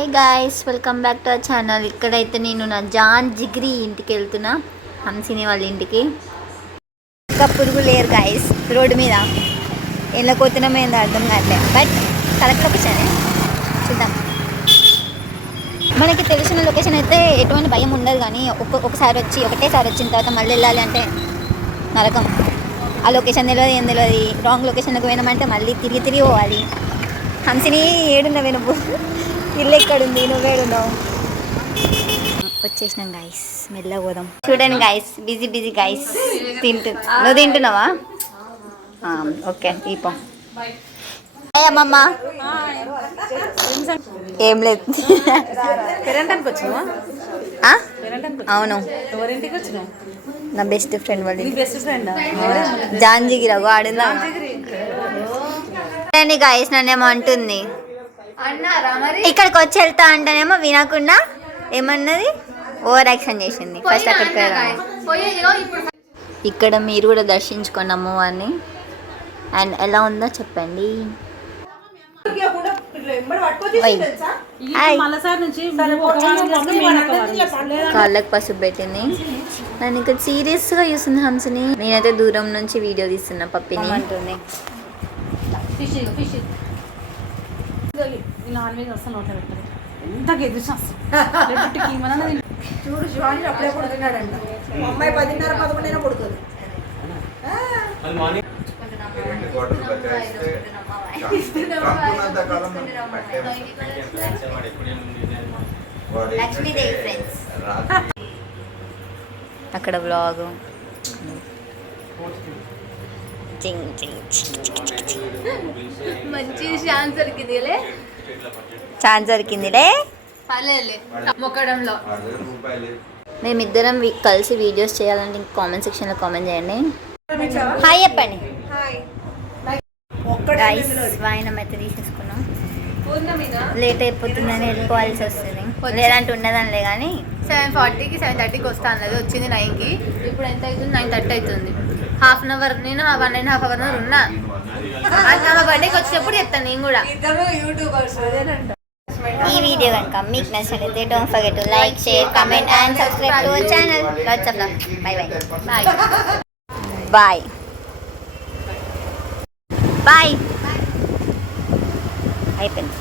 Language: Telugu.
Hey guys, welcome back to our channel. ఇక్కడైతే నేను నా జాన్ జిగ్రీ ఇంటికి వెళ్తున్నా, హంసిని వాళ్ళ ఇంటికి. ఇంకా పురుగు లేరు గాయస్ రోడ్డు మీద. ఎలా పోతున్నామో ఏందో అర్థం కావట్లే, బట్ కరెక్ట్ లొకేషన్ చూద్దాం. మనకి తెలిసిన లొకేషన్ అయితే ఎటువంటి భయం ఉండదు, కానీ ఒకటేసారి వచ్చిన తర్వాత మళ్ళీ వెళ్ళాలి అంటే నరకం. ఆ లొకేషన్ తెలియదు, ఏం తెలియదు. రాంగ్ లొకేషన్కి పోయినామంటే మళ్ళీ తిరిగి పోవాలి. హంసిని ఏడున్నావే నువ్వు? ఇల్లు ఎక్కడుంది, నువ్వేడున్నావు? వచ్చేసినాం గాయస్, మెల్లగా పోదాం. చూడండి గాయస్, బిజీ గాయస్. నువ్వు తింటున్నావా? ఓకే, దీపం. అమ్మమ్మ ఏం లేదు. అవును, నా బెస్ట్ ఫ్రెండ్ వాళ్ళు జాంజిగిరావు ఆడుందా. గాయస్ నన్నేమో అంటుంది, ఇక్కడికి వచ్చి వెళ్తా అంటేనేమో వినకుండా ఏమన్నది, ఓవర్ యాక్షన్ చేసింది. ఫస్ట్ అక్కడికి ఇక్కడ మీరు కూడా దర్శించుకోండి అమ్మవారిని. అండ్ ఎలా ఉందో చెప్పండి. కాళ్ళకి పసుపు పెట్టింది. నన్ను ఇక్కడ సీరియస్గా చూస్తుంది హంసిని. నేనైతే దూరం నుంచి వీడియో తీస్తున్నా పప్పిని. అంటుంది నాన్ వెజ్ అసలు నోట్లో పెట్టారు. ఎంత గెలిచి చూడు, శివాజీ అప్పుడే పడుతున్నాడంట. అమ్మాయి 10:30-11 పడుతుంది. అక్కడ వ్లాగ్ మంచి ఛాన్స్ దొరికిందిలే. మొక్కడంలో మేమిద్దరం కలిసి వీడియోస్ చేయాలంటే కామెంట్ సెక్షన్లో కామెంట్ చేయండి. హాయ్ చెప్పండి. వాయినం అయితే తీసేసుకున్నాం. లేట్ అయిపోతుందని వెళ్ళిపోవాల్సి వస్తుంది. లేదంటే ఉండదంలే, కానీ 7:40కి 7:30కి వస్తా అన్నది, వచ్చింది 9కి. ఇప్పుడు ఎంత అవుతుంది? 9:30 అవుతుంది. హాఫ్ అన్ అవర్, నేను 1.5 అవర్ ఉన్నా. నా బర్త్డేకి వచ్చినప్పుడు చెప్తాను నేను కూడా. ఈ వీడియో కనుక మీకు నచ్చినట్లయితే don't forget to like, share, comment and subscribe to our channel. Lots of love. Bye bye. అయిపోయింది.